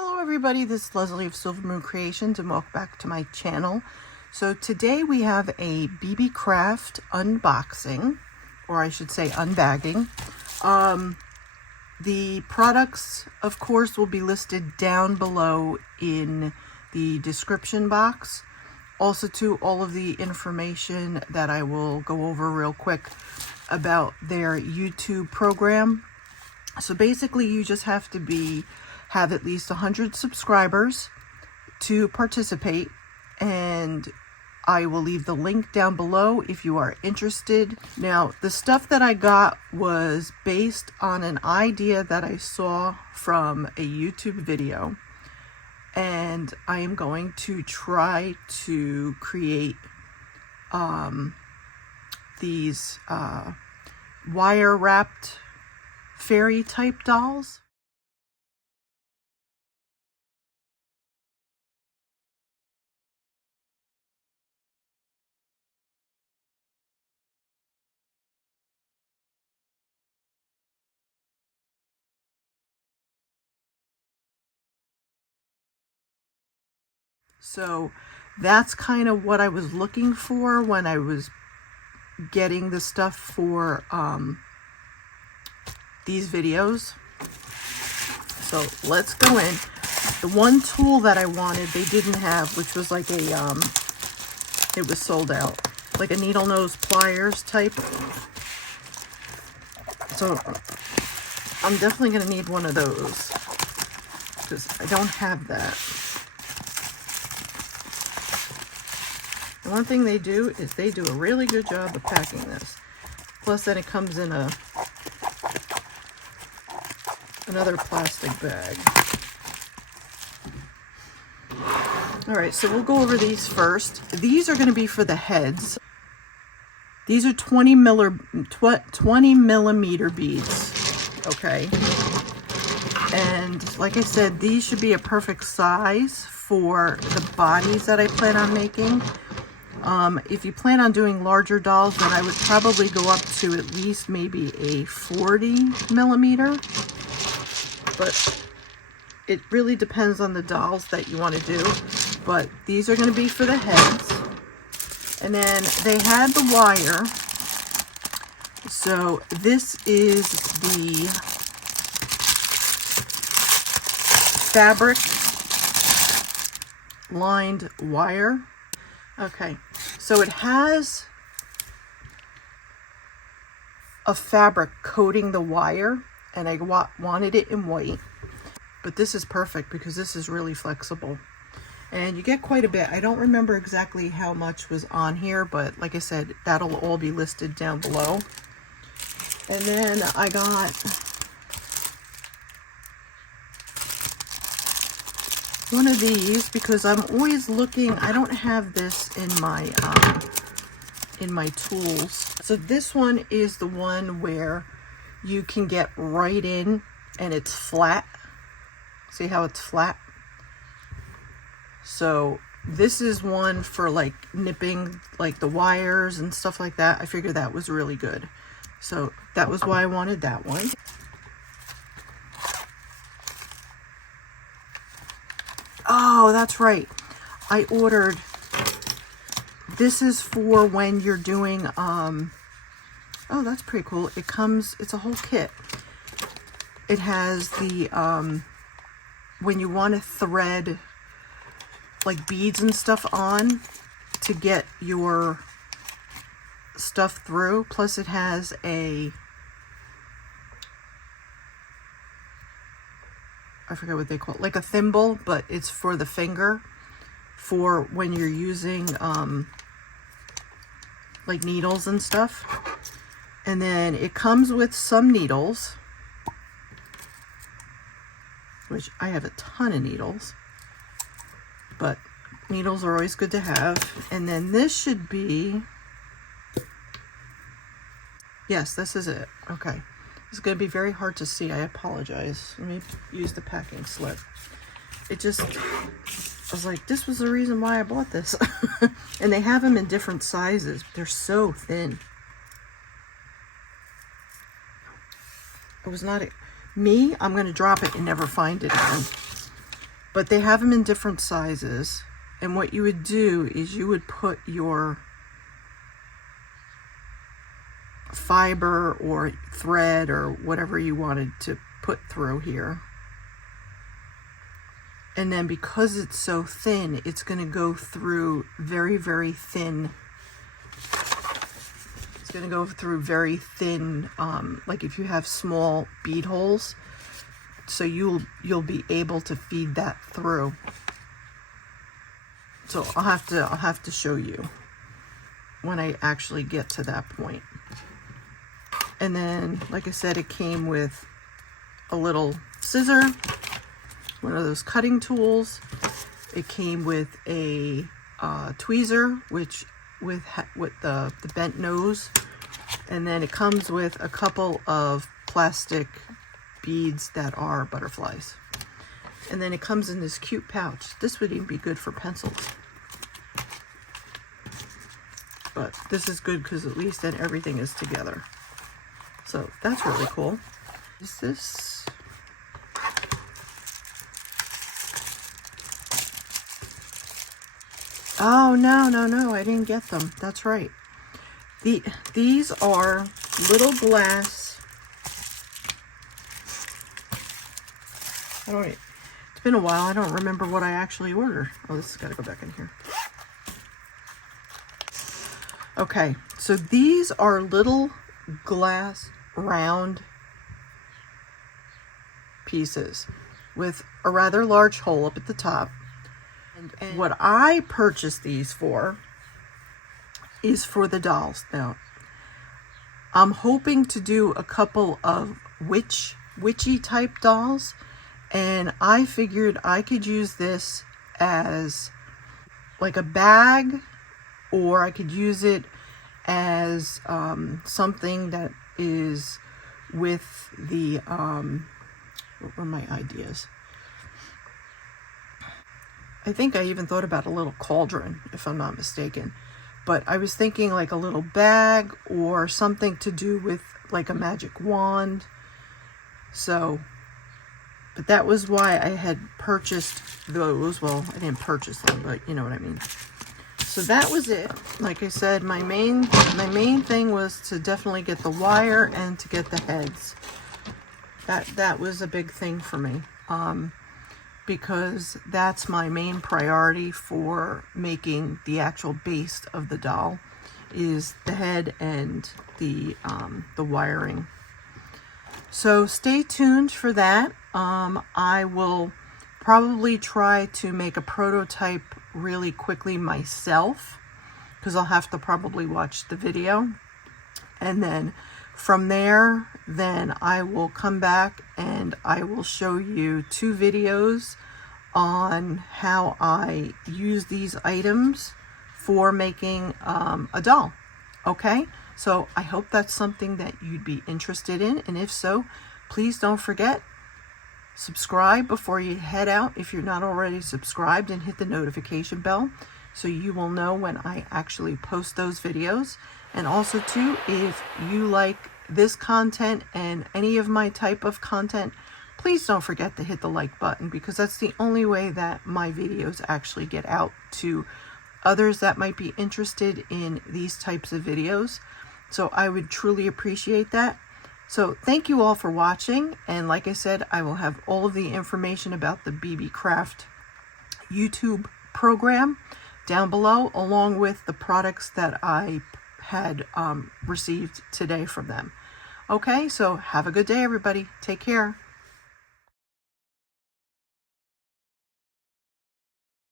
Hello everybody, this is Leslie of Silver Moon Creations and welcome back to my channel. So today we have a BeeBeecraft unboxing, or I should say unbagging. The products, of course, will be listed down below in the description box. Also to all of the information that I will go over real quick about their YouTube program. So basically you just have to have at least 100 subscribers to participate, and I will leave the link down below if you are interested. Now, the stuff that I got was based on an idea that I saw from a YouTube video, and I am going to try to create these wire wrapped fairy type dolls. So that's kind of what I was looking for when I was getting the stuff for these videos. So let's go in. The one tool that I wanted they didn't have, which was like a it was sold out, like a needle nose pliers type. So I'm definitely going to need one of those because I don't have that. One thing they do is they do a really good job of packing this. Plus then it comes in another plastic bag. Alright, so we'll go over these first. These are going to be for the heads. These are 20 millimeter beads. Okay. And like I said, these should be a perfect size for the bodies that I plan on making. If you plan on doing larger dolls, then I would probably go up to at least maybe a 40 millimeter. But it really depends on the dolls that you want to do. But these are going to be for the heads. And then they had the wire. So this is the fabric lined wire. Okay, so it has a fabric coating the wire, and I wanted it in white, but this is perfect because this is really flexible, and you get quite a bit. I don't remember exactly how much was on here, but like I said, that'll all be listed down below. And then I got one of these because I'm always looking. I don't have this in my tools. So this one is the one where you can get right in and it's flat. See how it's flat? So this is one for like nipping like the wires and stuff like that. I figured that was really good. So that was why I wanted that one. Oh, that's right. I ordered, this is for when you're doing, oh, that's pretty cool. It comes, it's a whole kit. It has the, when you want to thread like beads and stuff on to get your stuff through. Plus it has I forget what they call it, like a thimble, but it's for the finger, for when you're using like needles and stuff. And then it comes with some needles, which I have a ton of needles, but needles are always good to have. And then this should be, yes, this is it. Okay. It's going to be very hard to see. I apologize. Let me use the packing slip. It just, I was like, this was the reason why I bought this. And they have them in different sizes. They're so thin. It was not me. I'm going to drop it and never find it again. but they have them in different sizes. And what you would do is you would put your fiber or thread or whatever you wanted to put through here. And then because it's so thin, it's going to go through very, very thin. It's going to go through very thin, like if you have small bead holes. So you'll be able to feed that through. So I'll have to show you when I actually get to that point. And then, like I said, it came with a little scissor, one of those cutting tools. It came with a tweezer, which with the bent nose, and then it comes with a couple of plastic beads that are butterflies. And then it comes in this cute pouch. This would even be good for pencils. But this is good because at least then everything is together. So that's really cool. Is this? Oh, no, I didn't get them. That's right. These are little glass. It's been a while. I don't remember what I actually ordered. Oh, this has got to go back in here. Okay, so these are little glass round pieces with a rather large hole up at the top. And what I purchased these for is for the dolls. Now, I'm hoping to do a couple of witchy type dolls, and I figured I could use this as like a bag, or I could use it as something that is with the, what were my ideas? I think I even thought about a little cauldron, if I'm not mistaken. But I was thinking like a little bag or something to do with like a magic wand. So, but that was why I had purchased those. Well, I didn't purchase them, but you know what I mean. So that was it. Like I said, my main thing was to definitely get the wire and to get the heads. That was a big thing for me. Because that's my main priority for making the actual base of the doll, is the head and the wiring. So stay tuned for that. I will probably try to make a prototype really quickly myself, because I'll have to probably watch the video, and then from there, then I will come back and I will show you 2 videos on how I use these items for making a doll. Okay, so I hope that's something that you'd be interested in, and if so, please don't forget, subscribe before you head out if you're not already subscribed, and hit the notification bell so you will know when I actually post those videos. And also too, if you like this content and any of my type of content, please don't forget to hit the like button, because that's the only way that my videos actually get out to others that might be interested in these types of videos. So I would truly appreciate that. So thank you all for watching, and like I said, I will have all of the information about the BeeBeecraft YouTube program down below, along with the products that I had received today from them. Okay, so have a good day, everybody. Take care.